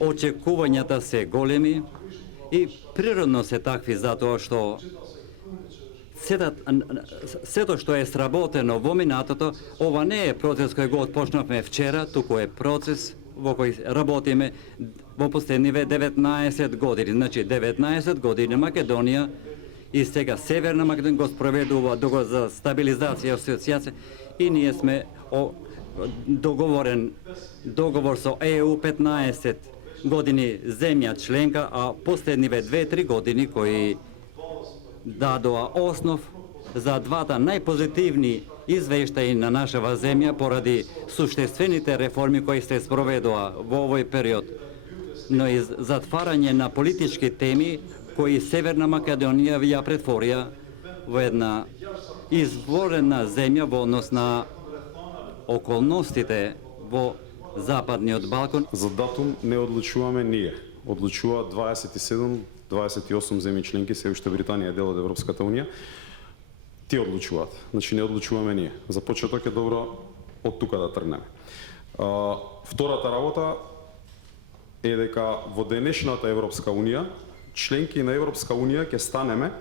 Очекувањата се големи и природно се такви затоа што сето што е сработено во минатото, ова не е процес кој го отпочнавме вчера, туку е процес во кој работиме во последниве 19 години. Значи 19 години Македонија и сега Северна Македонија го спроведува договор за стабилизација и асоциација и ние сме договорен договор со ЕУ 15 години земја членка, а последниве 2-3 години кои дадоа основ за двата најпозитивни извештаи на нашава земја поради суштествените реформи кои се спроведоа во овој период, но и затварање на политички теми кои Северна Македонија ја претворија во една изворена земја во однос на околностите во Западниот Балкан. За датум не одлучуваме ние. Одлучуваат 28 земји членки, се уште Британија е дел од Европската унија. Ти одлучуваат, значи не одлучуваме ние. За почеток е добро од тука да тргнеме. Втората работа е дека во денешната Европска унија, членки на Европска унија ќе станеме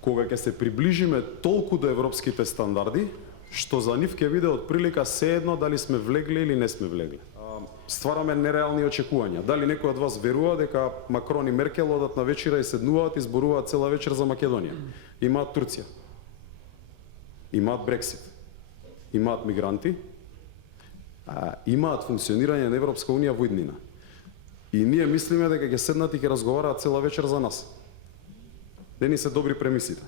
кога ќе се приближиме толку до европските стандарди, што за нив ќе биде од прилика се едно дали сме влегли или не сме влегли. Ствараме нереални очекувања. Дали некој од вас верува дека Макрон и Меркел одат на вечера и седнуваат и зборуваат цела вечер за Македонија? Имаат Турција. Имаат Брексит. Имаат мигранти. Имаат функционирање на Европска унија во иднина. И ние мислиме дека ќе седнат и ќе разговараат цела вечер за нас. Не ни се добри премисите.